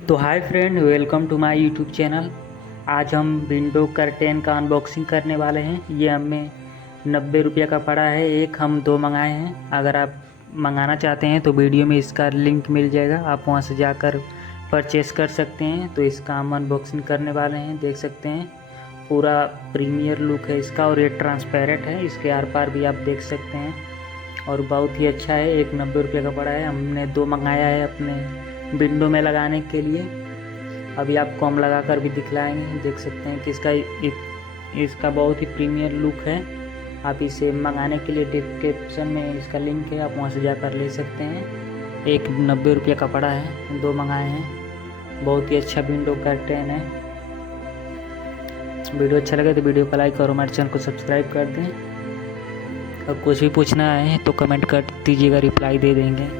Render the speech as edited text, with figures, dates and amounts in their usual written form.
तो hi friend, welcome to my YouTube channel. आज हम विंडो कर्टेन का अनबॉक्सिंग करने वाले हैं। ये हमें 90 रुपये का पड़ा है। एक हम दो मंगाए हैं। अगर आप मंगाना चाहते हैं तो वीडियो में इसका लिंक मिल जाएगा, आप वहां से जाकर परचेस कर सकते हैं। तो इसका हम अनबॉक्सिंग करने वाले हैं। देख सकते हैं पूरा प्रीमियर लुक है इसका, और ये ट्रांसपेरेंट है। इसके आर पार भी आप देख सकते हैं और बहुत ही अच्छा है। एक 90 रुपये का पड़ा है। हमने दो मंगाया है अपने विंडो में लगाने के लिए। अभी आपको हम लगा कर भी दिखलाएंगे। देख सकते हैं कि इसका बहुत ही प्रीमियर लुक है। आप इसे मंगाने के लिए डिस्क्रिप्शन में इसका लिंक है, आप वहां से जाकर ले सकते हैं। एक 90 रुपये का पड़ा है, दो मंगाए हैं। बहुत ही अच्छा विंडो कर्टेन है। वीडियो अच्छा लगे तो वीडियो को लाइक और हमारे चैनल को सब्सक्राइब कर दें। और कुछ भी पूछना है तो कमेंट कर दीजिएगा, रिप्लाई दे देंगे।